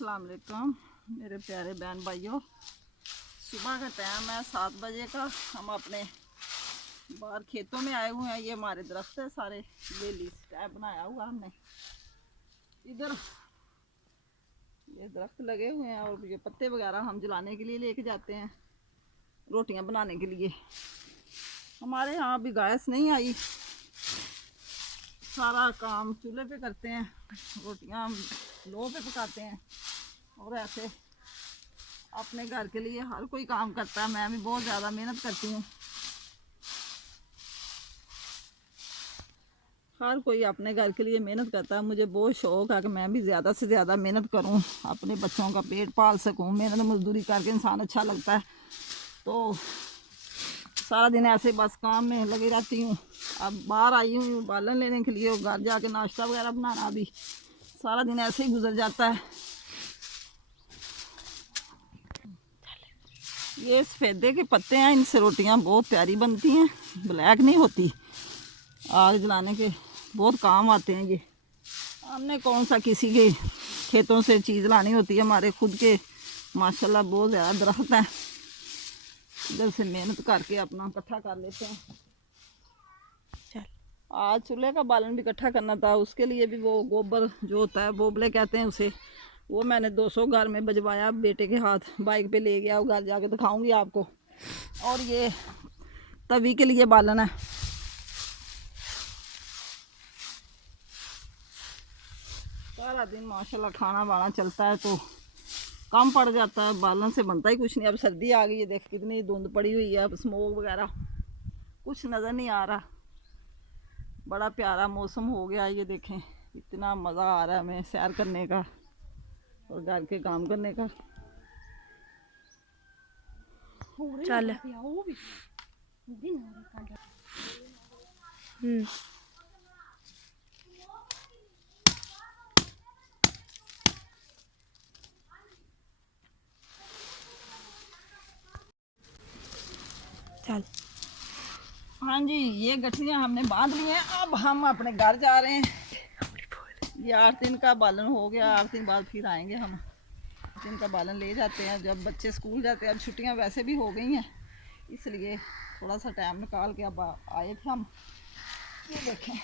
अस्सलाम वालेकुम मेरे प्यारे बहन भाइयों। सुबह का टाइम है 7 बजे का। हम अपने बाहर खेतों में आए हुए हैं। ये हमारे दरख्त है सारे, ये लीज टाइप बनाया हुआ हमने। इधर ये दरख्त लगे हुए हैं और ये पत्ते वगैरह हम जलाने के लिए लेके जाते हैं, रोटियां बनाने के लिए। हमारे यहाँ अभी गैस नहीं आई, सारा काम चूल्हे पे करते हैं, रोटियां लो पे पकाते हैं। और ऐसे अपने घर के लिए हर कोई काम करता है। मैं भी बहुत ज़्यादा मेहनत करती हूँ। हर कोई अपने घर के लिए मेहनत करता है। मुझे बहुत शौक़ है कि मैं भी ज़्यादा से ज़्यादा मेहनत करूँ, अपने बच्चों का पेट पाल सकूँ। मेहनत मजदूरी करके इंसान अच्छा लगता है। तो सारा दिन ऐसे बस काम में लगी रहती हूँ। अब बाहर आई हूँ बालन लेने के लिए और घर जाके नाश्ता वगैरह बनाना। अभी सारा दिन ऐसे ही गुजर जाता है। ये सफ़ेदे के पत्ते हैं, इनसे रोटियां बहुत प्यारी बनती हैं, ब्लैक नहीं होती। आग जलाने के बहुत काम आते हैं ये। हमने कौन सा किसी के खेतों से चीज़ लानी होती है, हमारे खुद के माशाल्लाह बहुत ज़्यादा दरख्त हैं। इधर से मेहनत करके अपना इकट्ठा कर लेते हैं। आज चूल्हे का बालन भी इकट्ठा करना था, उसके लिए भी वो गोबर जो होता है, बोबले कहते हैं उसे, वो मैंने 200 घर में बजवाया। बेटे के हाथ बाइक पे ले गया, घर जाके दिखाऊंगी आपको। और ये तवी के लिए बालन है। सारा दिन माशाल्लाह खाना वाना चलता है तो कम पड़ जाता है, बालन से बनता ही कुछ नहीं। अब सर्दी आ गई है, देख कितनी धुंध पड़ी हुई है। अब स्मोक वगैरह कुछ नज़र नहीं आ रहा। बड़ा प्यारा मौसम हो गया ये, देखें इतना मज़ा आ रहा है हमें सैर करने का और घर के काम करने का। चल चल। हाँ जी, ये गठरियाँ हमने बांध ली हैं। अब हम अपने घर जा रहे हैं। ये 8 दिन का बालन हो गया, 8 दिन बाद फिर आएंगे हम। 8 दिन का बालन ले जाते हैं जब बच्चे स्कूल जाते हैं। अब छुट्टियां वैसे भी हो गई हैं, इसलिए थोड़ा सा टाइम निकाल के अब आए थे हम। ये देखें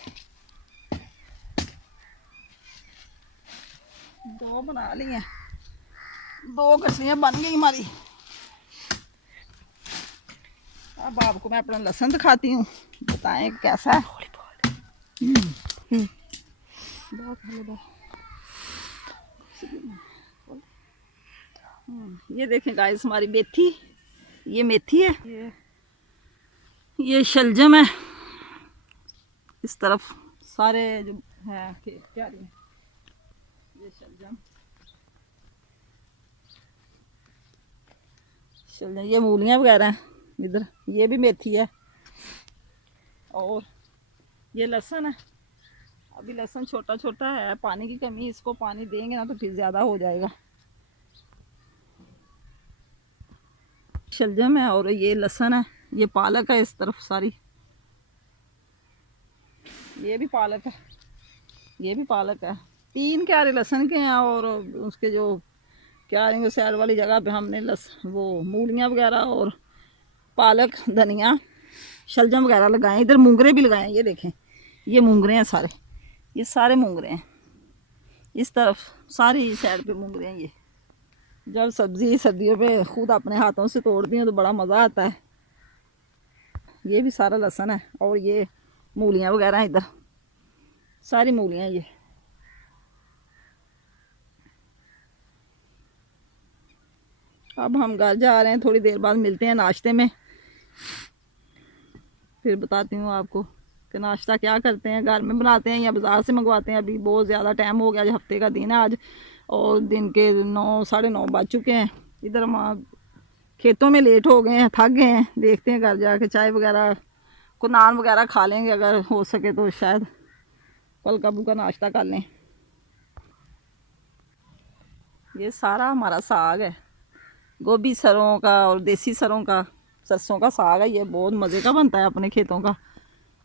2 बना ली हैं, 2 गठरियाँ बन गई हमारी। अब आपको मैं अपना लहसुन दिखाती हूँ, बताएं कैसा है। ये देखें गाइस हमारी मेथी, ये मेथी है, ये शलजम है। इस तरफ सारे जो है खेत क्यारी है, ये शलजम, ये मूलियाँ वगैरह हैं। इधर ये भी मेथी है और ये लहसुन है। अभी लहसुन छोटा छोटा है, पानी की कमी, इसको पानी देंगे ना तो फिर ज़्यादा हो जाएगा। शलजम है और ये लहसुन है, ये पालक है। इस तरफ सारी ये भी पालक है, ये भी पालक है। 3 क्यारे लहसुन के हैं और उसके जो क्यारे के साइड वाली जगह पे हमने वो मूलियाँ वगैरह और पालक, धनिया, शलजम वगैरह लगाए। इधर मूंगरे भी लगाए हैं, ये देखें ये मूंगरे हैं सारे, ये सारे मूंगरे हैं। इस तरफ सारी साइड पे मूंगरे हैं। ये जब सब्ज़ी सर्दियों पे खुद अपने हाथों से तोड़ती हूँ तो बड़ा मज़ा आता है। ये भी सारा लहसुन है और ये मूलियाँ वगैरह हैं, इधर सारी मूलियाँ। ये अब हम घर जा रहे हैं, थोड़ी देर बाद मिलते हैं नाश्ते में, फिर बताती हूँ आपको कि नाश्ता क्या करते हैं, घर में बनाते हैं या बाज़ार से मंगवाते हैं। अभी बहुत ज़्यादा टाइम हो गया, आज हफ्ते का दिन है आज और दिन के 9 साढ़े 9 बज चुके हैं। इधर हम खेतों में लेट हो गए हैं, थक गए हैं। देखते हैं घर जाके चाय वगैरह को नान वगैरह खा लेंगे, अगर हो सके तो शायद हल्का फुल्का नाश्ता कर लें। ये सारा हमारा साग है, गोभी सरों का और देसी सरों का, सरसों का साग है। ये बहुत मज़े का बनता है, अपने खेतों का,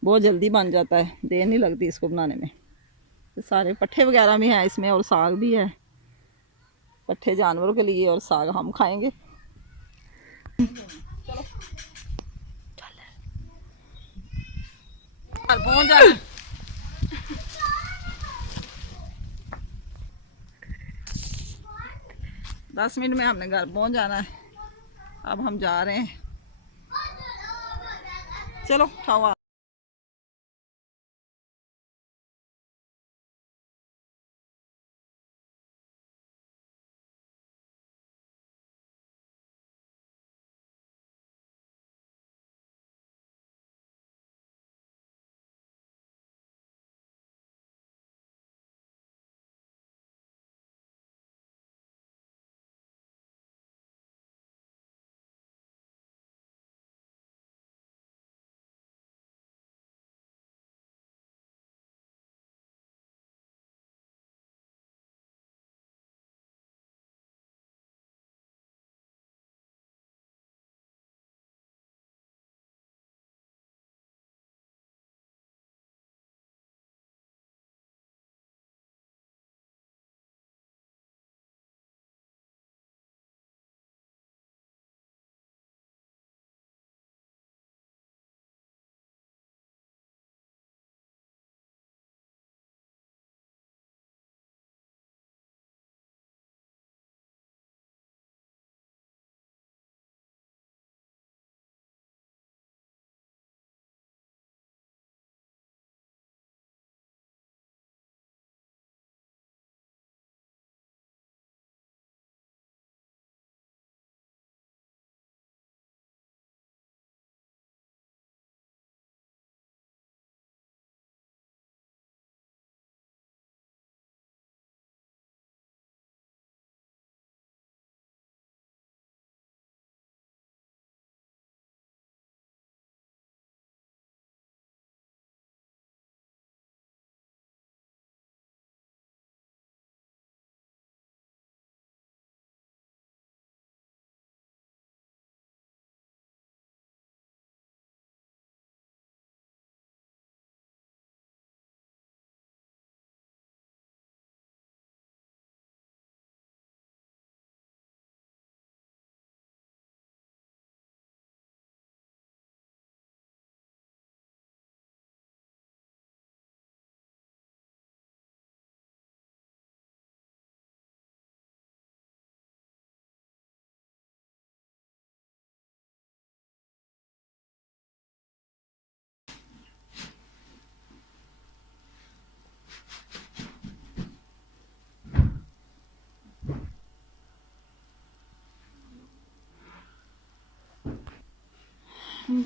बहुत जल्दी बन जाता है, देर नहीं लगती इसको बनाने में। तो सारे पट्ठे वगैरह भी हैं इसमें और साग भी है। पट्ठे जानवरों के लिए और साग हम खाएंगे। घर पहुंच जाना। 10 मिनट में हमने घर पहुंच जाना है। अब हम जा रहे हैं। चलो उठाओ।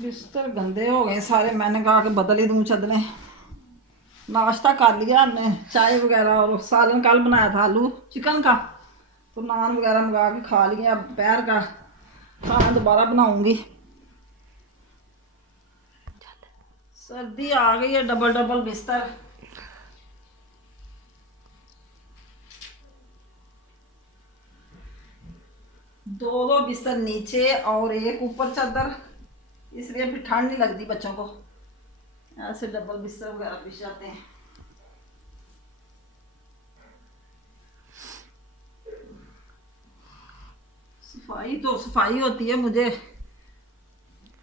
बिस्तर गंदे हो गए सारे। मैंने कहा कि बदल ही दूँ चादरें। नाश्ता कर लिया हमने, चाय वगैरह, और सालन कल बनाया था आलू चिकन का, तो नान वगैरह मंगा के खा लिया। अब दोपहर का खाना दोबारा बनाऊंगी। सर्दी आ गई है, डबल डबल बिस्तर। दो दो बिस्तर नीचे और एक ऊपर चादर, इसलिए फिर ठंड नहीं लगती बच्चों को। ऐसे डबल बिस्तर वगैरह बिछ जाते हैं। सफाई तो सफाई होती है, मुझे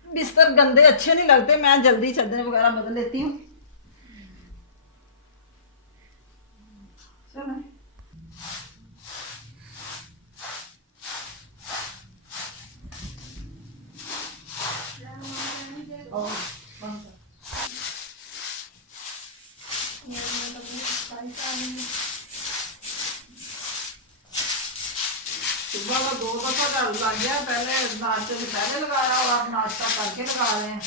बिस्तर गंदे अच्छे नहीं लगते। मैं जल्दी चादरें वगैरह बदल लेती हूँ। चलो और सुबह का 2 दफा झाड़ू लग गया। पहले नाश्ते से पहले लगाया और अब नाश्ता करके लगा रहे हैं।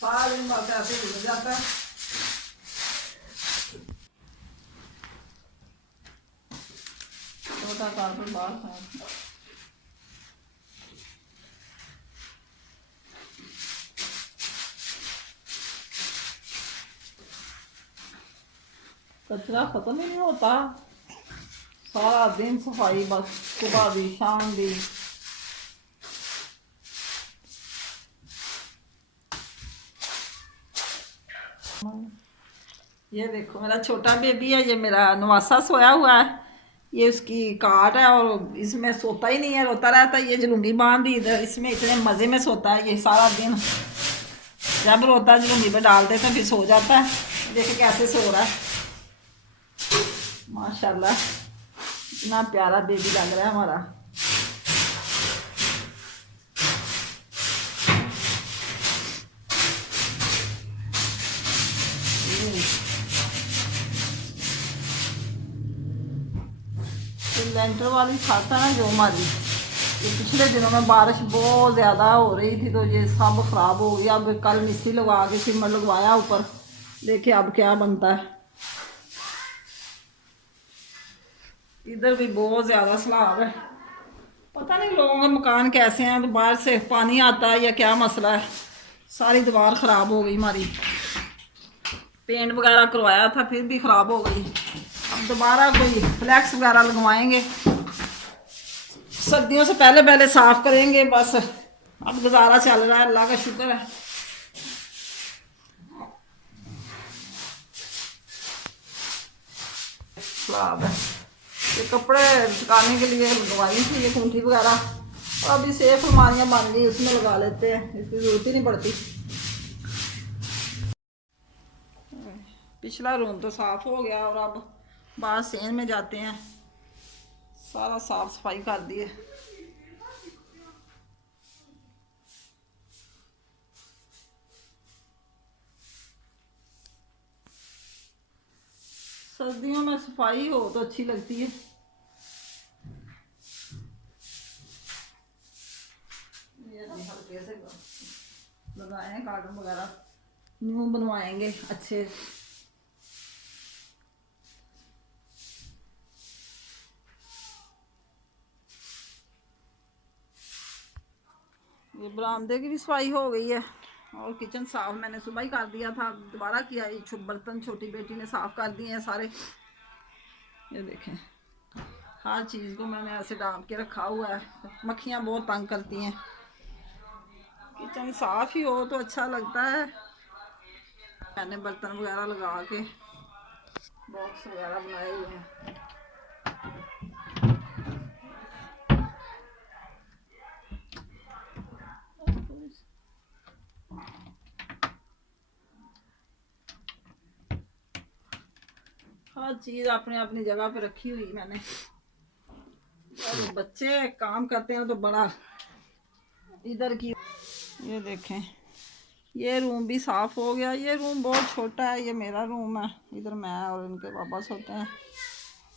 सारा दिन बस ऐसे गुजर जाता है। छोटा कारपेट बाहर था। कचरा खत्म ही नहीं होता। सारा दिन सफाई, बस सुबह भी शाम भी। ये देखो मेरा छोटा बेबी है, ये मेरा नवासा सोया हुआ है। ये उसकी काट है और इसमें सोता ही नहीं है, रोता रहता है। ये जुलूंगी बांध दी इधर, इसमें इतने मज़े में सोता है ये सारा दिन। जब रोता है जुलूंगी पे डाल देते हैं फिर सो जाता है। देखे कैसे सो रहा है, माशाल्लाह इतना प्यारा बेबी लग रहा है हमारा। तो लेंटर वाली छत है ना जो हमारी, ये पिछले दिनों में बारिश बहुत ज़्यादा हो रही थी तो ये सब ख़राब हो गया। अब कल मिस्त्री लगा के सिमर लगवाया ऊपर, देखिए अब क्या बनता है। इधर भी बहुत ज़्यादा सैलाब है, पता नहीं लोगों के मकान कैसे हैं, तो बाहर से पानी आता है या क्या मसला है। सारी दीवार ख़राब हो गई हमारी, पेंट वगैरह करवाया था फिर भी ख़राब हो गई। अब दोबारा कोई फ्लैक्स वगैरह लगवाएंगे, सर्दियों से पहले पहले साफ़ करेंगे बस। अब गुजारा चल रहा है, अल्लाह का शुक्र है। ख़राब है, ये कपड़े सुखाने के लिए लगवाई थी ये खूंटी वगैरह, और अभी सेफ अलमारियाँ बन गई उसमें लगा लेते हैं, इसकी ज़रूरत ही नहीं पड़ती। पिछला रूम तो साफ़ हो गया और अब बाहर सेन में जाते हैं, सारा साफ सफाई कर दिए। सर्दियों में सफाई हो तो अच्छी लगती है। ये हल्के से लगाए हैं कार्टन वगैरह, न्यू बनवाएंगे अच्छे। ये बरामदे की भी सफाई हो गई है और किचन साफ मैंने सुबह ही कर दिया था, दोबारा किया। ये बर्तन छोटी बेटी ने साफ कर दिए हैं सारे। ये देखें हर चीज़ को मैंने ऐसे डाल के रखा हुआ है, मक्खियाँ बहुत तंग करती हैं। किचन साफ ही हो तो अच्छा लगता है। मैंने बर्तन वगैरह लगा के बॉक्स वगैरह बनाए हुए हैं। हर चीज़ अपने अपनी जगह पे रखी हुई मैंने। और बच्चे काम करते हैं तो बड़ा इधर की। ये देखें ये रूम भी साफ़ हो गया। ये रूम बहुत छोटा है, ये मेरा रूम है, इधर मैं और इनके पापा सोते हैं।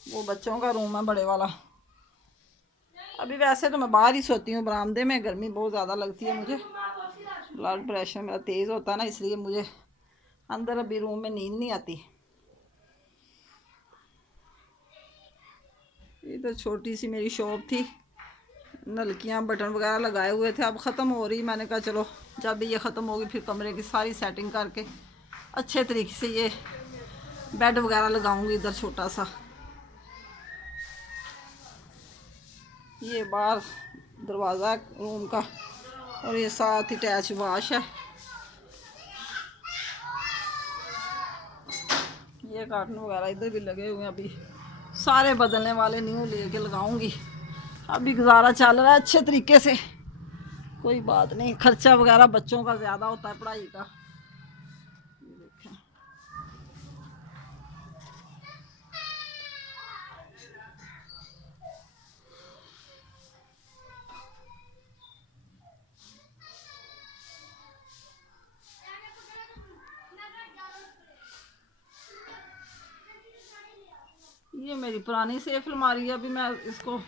वो बच्चों का रूम है बड़े वाला। अभी वैसे तो मैं बाहर ही सोती हूँ बरामदे में, गर्मी बहुत ज़्यादा लगती है मुझे, ब्लड प्रेशर मेरा तेज़ होता है ना, इसलिए मुझे अंदर अभी रूम में नींद नहीं आती। इधर छोटी सी मेरी शॉप थी, नलकियाँ बटन वगैरह लगाए हुए थे, अब ख़त्म हो रही। मैंने कहा चलो जब भी ये ख़त्म होगी फिर कमरे की सारी सेटिंग करके अच्छे तरीके से ये बेड वगैरह लगाऊंगी इधर छोटा सा। ये बाहर दरवाज़ा रूम का और ये साथ ही अटैच वाश है। ये कार्टन वगैरह इधर भी लगे हुए हैं, अभी सारे बदलने वाले न्यू लेके लगाऊंगी। अभी गुजारा चल रहा है अच्छे तरीके से, कोई बात नहीं। खर्चा वगैरह बच्चों का ज़्यादा होता है पढ़ाई का। ये देखें ये मेरी पुरानी सेफ अलमारी है, अभी मैं इसको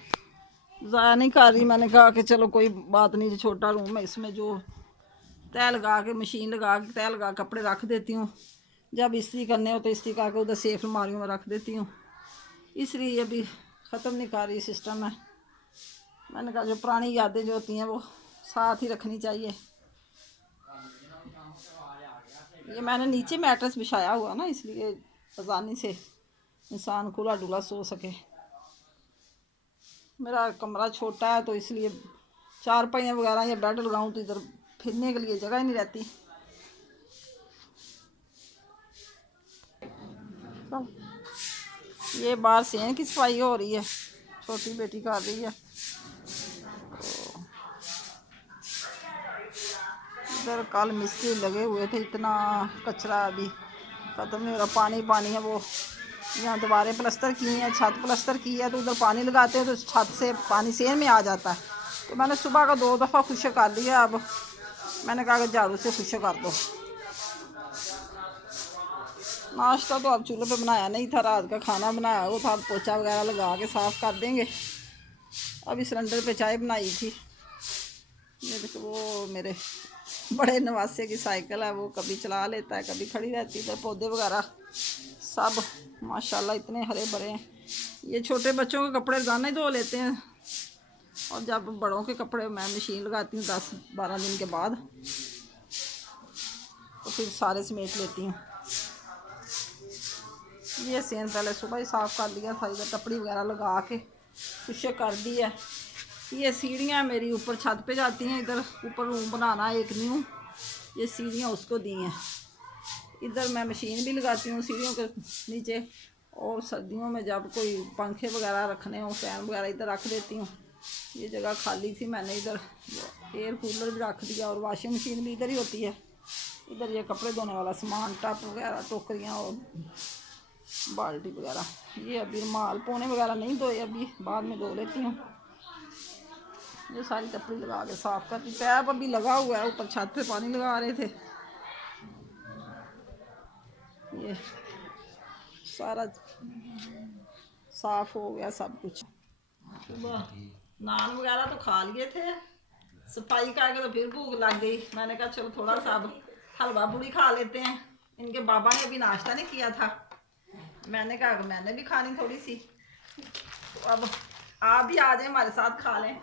ज़ाया नहीं कर रही। मैंने कहा कि चलो कोई बात नहीं, जो छोटा रूम है इसमें जो तय लगा के मशीन लगा के तय लगा कपड़े रख देती हूँ, जब इस्त्री करने हो तो इस्त्री करके उधर सेफ अलमारियों में रख देती हूँ, इसलिए अभी ख़त्म नहीं कर रही सिस्टम है। मैंने कहा जो पुरानी यादें जो होती हैं वो साथ ही रखनी चाहिए। ये मैंने नीचे मैट्रेस बिछाया हुआ ना, इसलिए आसानी से इंसान खुला डुला सो सके। मेरा कमरा छोटा है तो इसलिए चार पहिया वगैरह या बेड लगाऊं तो इधर फिरने के लिए जगह ही नहीं रहती। ये बाहर सेन की सफाई हो रही है, छोटी बेटी कर रही है। इधर कल मिस्त्री लगे हुए थे, इतना कचरा अभी ख़त्म नहीं हो रहा। पानी पानी है, वो यहाँ दीवारें प्लास्टर की हैं, छत प्लास्टर की है, तो उधर पानी लगाते हैं तो छत से पानी सेन में आ जाता है। तो मैंने सुबह का 2 दफ़ा खुशक कर लिया। अब मैंने कहा कि झाड़ू से खुशक कर दो। नाश्ता तो अब चूल्हे पे बनाया नहीं था, रात का खाना बनाया वो था, पोछा वगैरह लगा के साफ़ कर देंगे। अभी सिलेंडर पे चाय बनाई थी। ये देखो वो मेरे बड़े नवासे की साइकिल है, वो कभी चला लेता है, कभी खड़ी रहती है। इधर पौधे वगैरह सब माशाल्लाह इतने हरे भरे हैं। ये छोटे बच्चों के कपड़े रोज़ाना ही धो लेते हैं, और जब बड़ों के कपड़े मैं मशीन लगाती हूँ 10-12 दिन के बाद, तो फिर सारे समेट लेती हूँ। ये सेन पहले सुबह ही साफ़ कर लिया था, इधर टपड़ी वगैरह लगा के खुशक कर दी है। ये सीढ़ियाँ मेरी ऊपर छत पे जाती हैं, इधर ऊपर रूम बनाना है एक न्यू, ये सीढ़ियाँ उसको दी हैं। इधर मैं मशीन भी लगाती हूँ सीढ़ियों के नीचे, और सर्दियों में जब कोई पंखे वगैरह रखने हो, फैन वगैरह इधर रख देती हूँ। ये जगह खाली थी, मैंने इधर एयर कूलर भी रख दिया, और वॉशिंग मशीन भी इधर ही होती है। इधर ये कपड़े धोने वाला सामान, टप वगैरह, टोकरियाँ और बाल्टी वगैरह। ये अभी रुमाल पोने वगैरह नहीं धोए, अभी बाद में धो लेती हूँ। ये सारी टपड़ी लगा के साफ़ करती। पैप अभी लगा हुआ है, ऊपर छत पे पानी लगा रहे थे। ये सारा साफ हो गया सब कुछ। सुबह नान वगैरह तो खा लिए थे, सफाई करके तो फिर भूख लग गई। मैंने कहा चलो थोड़ा सा अब हलवा पूड़ी खा लेते हैं। इनके बाबा ने अभी नाश्ता नहीं किया था, मैंने कहा मैंने भी खानी थोड़ी सी, तो अब आप भी आ जाए हमारे साथ खा लें।